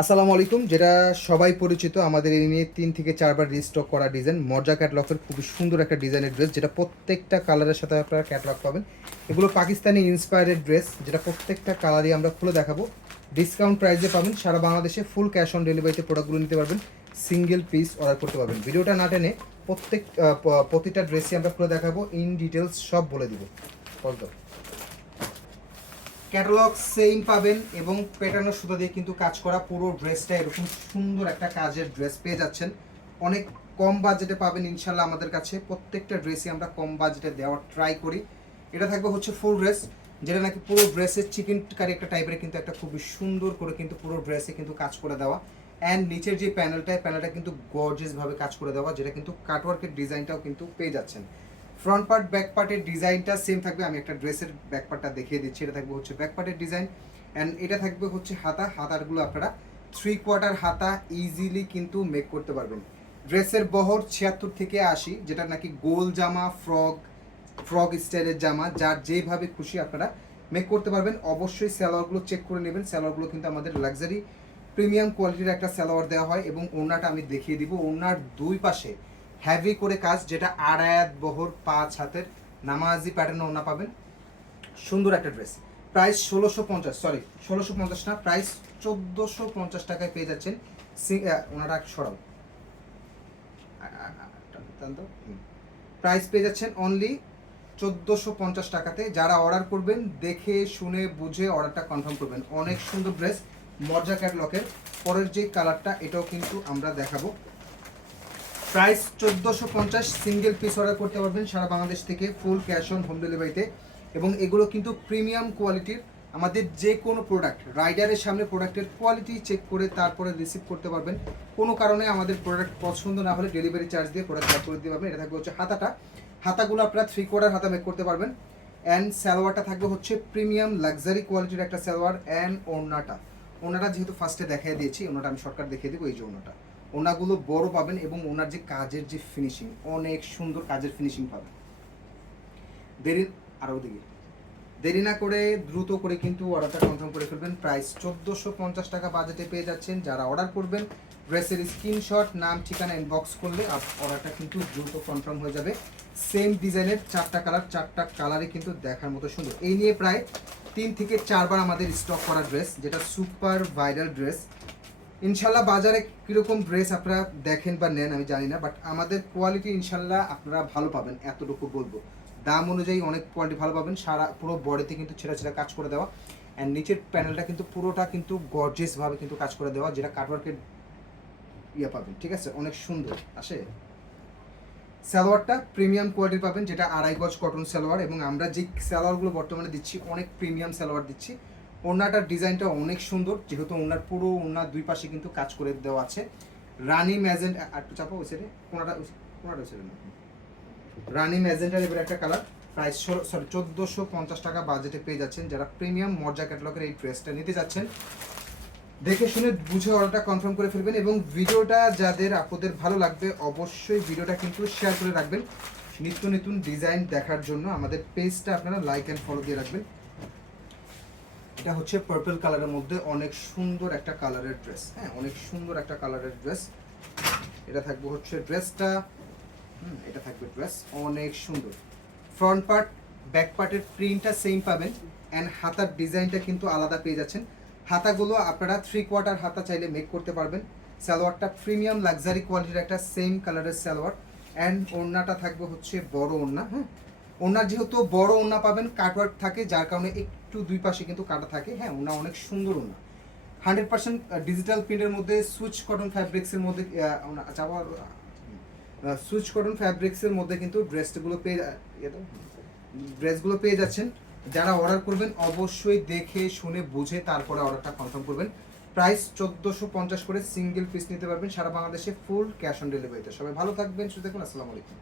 আসসালামু আলাইকুম। যেটা সবাই পরিচিত, আমাদের এই নিয়ে ৩ থেকে ৪ বার রিস্টক করা ডিজাইন মর্জা ক্যাটলগের খুবই সুন্দর একটা ডিজাইনের ড্রেস, যেটা প্রত্যেকটা কালারের সাথে আপনারা ক্যাটলগ পাবেন। এগুলো পাকিস্তানি ইন্সপায়ার্ড ড্রেস, যেটা প্রত্যেকটা কালারই আমরা খুলে দেখাবো। ডিসকাউন্ট প্রাইসে পাবেন, সারা বাংলাদেশে ফুল ক্যাশ অন ডেলিভারিতে প্রোডাক্টগুলো নিতে পারবেন, সিঙ্গেল পিস অর্ডার করতে পারবেন। ভিডিওটা না টেনে প্রতিটা ড্রেসই আমরা খুলে দেখাবো, ইন ডিটেলস সব বলে দিব। বলতো ক্যাটালগ সেম পাবেন এবং প্যাটার্নের সুতো দিয়ে কিন্তু কাজ করা পুরো ড্রেসটা এরকম সুন্দর একটা কাজের ড্রেস পেয়ে যাচ্ছেন। অনেক কম বাজেটে পাবেন ইনশাল্লাহ আমাদের কাছে। প্রত্যেকটা ড্রেসই আমরা কম বাজেটে দেওয়ার ট্রাই করি। এটা থাকবে হচ্ছে ফুল ড্রেস, যেটা নাকি পুরো ড্রেসের চিকেন কারি একটা টাইপের, কিন্তু একটা খুবই সুন্দর করে কিন্তু পুরো ড্রেসে কিন্তু কাজ করে দেওয়া। অ্যান্ড নিচের যে প্যানেলটা কিন্তু গর্জিয়াসভাবে কাজ করে দেওয়া, যেটা কিন্তু কাটওয়ার্কের ডিজাইনটাও কিন্তু পেয়ে যাচ্ছেন। ফ্রন্ট পার্ট ব্যাক পার্টের ডিজাইনটা সেম থাকবে। আমি একটা ড্রেসের ব্যাক পার্টটা দেখিয়ে দিচ্ছি। এটা থাকবে হচ্ছে ব্যাক পার্টের ডিজাইন, অ্যান্ড এটা থাকবে হচ্ছে হাতারগুলো আপনারা 3/4 হাতা ইজিলি কিন্তু মেক করতে পারবেন। ড্রেসের বহর 76 থেকে 80, যেটা নাকি গোল জামা, ফ্রক স্টাইলের জামা, যার যেভাবে খুশি আপনারা মেক করতে পারবেন। অবশ্যই সালোয়ারগুলো চেক করে নেবেন। সালোয়ারগুলো কিন্তু আমাদের লাক্সারি প্রিমিয়াম কোয়ালিটির একটা সালোয়ার দেওয়া হয়, এবং ওড়নাটা আমি দেখিয়ে দিব। ওড়নার দুই পাশে হ্যাভি করে কাজ, যেটা আড়ায়াত বহর 5 হাতের নামাজি প্যাটার্ন ওড়না পাবেন। সুন্দর একটা ড্রেস। প্রাইস 1650 না, প্রাইস 1450 টাকায় পেয়ে যাচ্ছেন। ওনারা সরাও, প্রাইস পেয়ে যাচ্ছেন অনলি 1450 টাকাতে। যারা অর্ডার করবেন দেখে শুনে বুঝে অর্ডারটা কনফার্ম করবেন। অনেক সুন্দর ড্রেস মর্জা ক্যাটলগের। পরের যে কালারটা, এটাও কিন্তু আমরা দেখাবো। প্রাইস 1450, সিঙ্গেল পিস অর্ডার করতে পারবেন সারা বাংলাদেশ থেকে, ফুল ক্যাশ অন হোম ডেলিভারিতে। এবং এগুলো কিন্তু প্রিমিয়াম কোয়ালিটির। আমাদের যে কোনো প্রোডাক্ট রাইডারের সামনে প্রোডাক্টের কোয়ালিটি চেক করে তারপরে রিসিভ করতে পারবেন। কোনো কারণে আমাদের প্রোডাক্ট পছন্দ না হলে ডেলিভারি চার্জ দিয়ে প্রোডাক্ট ব্যাক করে দিতে পারবেন। এটা থাকবে হচ্ছে হাতাগুলো আপনারা 3/4 হাতা মেক করতে পারবেন। অ্যান্ড সালোয়ারটা থাকবে হচ্ছে প্রিমিয়াম লাক্সারি কোয়ালিটির একটা সালোয়ার। অ্যান্ড ওনাটা যেহেতু ফার্স্টে দেখিয়ে দিয়েছি, ওনাটা আমি শর্টকাট দেখিয়ে দেবো। এই যে ওনাগুলো বড় পাবেন, এবং ওনার যে কাজের যে ফিনিশিং, অনেক সুন্দর কাজের ফিনিশিং পাবেন। দেরি না করে দ্রুত করে কিন্তু অর্ডারটা কনফার্ম করে ফেলবেন। প্রাইস 1450 টাকা বাজেটে পেয়ে যাচ্ছেন। যারা অর্ডার করবেন ড্রেসের স্ক্রিনশট, নাম, ঠিকানা ইনবক্স করলে অর্ডারটা কিন্তু দ্রুত কনফার্ম হয়ে যাবে। সেম ডিজাইনের 4টা কালারই কিন্তু দেখার মতো সুন্দর। এই নিয়ে প্রায় 3 থেকে 4 বার আমাদের স্টক করা ড্রেস, যেটা সুপার ভাইরাল ড্রেস। ইনশাল্লাহ বাজারে কীরকম ড্রেস আপনারা দেখেন বা নেন আমি জানি না, বাট আমাদের কোয়ালিটি ইনশাল্লাহ আপনারা ভালো পাবেন, এতটুকু বলবো। দাম অনুযায়ী অনেক কোয়ালিটি ভালো পাবেন। পুরো বডিতে কিন্তু ছেঁড়া কাজ করে দেওয়া, অ্যান্ড নিচের প্যানেলটা কিন্তু পুরোটা কিন্তু গর্জিয়াসভাবে কিন্তু কাজ করে দেওয়া, যেটা কাটওয়ার্কের পাবেন। ঠিক আছে, অনেক সুন্দর আসে। সালোয়ারটা প্রিমিয়াম কোয়ালিটি পাবেন, যেটা 2.5 গজ কটন সালোয়ার। এবং আমরা যে সালোয়ারগুলো বর্তমানে দিচ্ছি, অনেক প্রিমিয়াম সালোয়ার দিচ্ছি। ওড়নাটার ডিজাইনটা অনেক সুন্দর, যেহেতু ওড়নার পুরো ওড়নার দুই পাশে কিন্তু কাজ করে দেওয়া আছে। রানি ম্যাজেন্টা, একটু চাপা ওই সাইডে, কোনটা ছিল না, রানি ম্যাজেন্টার এবার একটা কালার। প্রাইস 1450 টাকা বাজেটে পেয়ে যাচ্ছেন। যারা প্রিমিয়াম মর্জা ক্যাটালগের এই ড্রেসটা নিতে যাচ্ছেন, দেখে শুনে বুঝে অর্ডারটা কনফার্ম করে ফেলবেন। এবং ভিডিওটা যাদের আপনাদের ভালো লাগবে, অবশ্যই ভিডিওটা কিন্তু শেয়ার করে রাখবেন। নিত্য নতুন ডিজাইন দেখার জন্য আমাদের পেজটা আপনারা লাইক অ্যান্ড ফলো দিয়ে রাখবেন। এটা হচ্ছে পার্পল কালারের মধ্যে অনেক সুন্দর একটা কালারের ড্রেস। হ্যাঁ, অনেক সুন্দর একটা কালারের ড্রেস। এটা থাকবে হচ্ছে ড্রেসটা, এটা থাকবে ড্রেস অনেক সুন্দর। ফ্রন্ট পার্ট ব্যাক পার্টের প্রিন্টটা সেম পাবেন, অ্যান্ড হাতার ডিজাইনটা কিন্তু আলাদা পেয়ে যাচ্ছেন। হাতাগুলো আপনারা 3/4 হাতা চাইলে মেক করতে পারবেন। সালোয়ারটা প্রিমিয়াম লাক্সারি কোয়ালিটির একটা সেম কালারের সালোয়ার। অ্যান্ড ওড়নাটা থাকবে হচ্ছে বড় ওড়না। হ্যাঁ, ওড়নার যেহেতু বড় ওড়না পাবেন, কাটওয়ার্ক থাকে, যার কারণে একটু দুই পাশে কিন্তু কাটা থাকে। হ্যাঁ, ওড়না অনেক সুন্দর ওড়না। 100% ডিজিটাল প্রিন্টের মধ্যে সুইচ কটন ফ্যাব্রিক্সের মধ্যে সুইচ কটন ফ্যাব্রিক্সের মধ্যে কিন্তু ড্রেসগুলো পেয়ে যাচ্ছেন। যারা অর্ডার করবেন অবশ্যই দেখে শুনে বুঝে তারপরে অর্ডারটা কনফার্ম করবেন। প্রাইস 1450 করে সিঙ্গেল পিস নিতে পারবেন সারা বাংলাদেশে, ফুল ক্যাশ অন ডেলিভারিতে। সবাই ভালো থাকবেন, সুস্থ থাকবেন। আসসালামু আলাইকুম।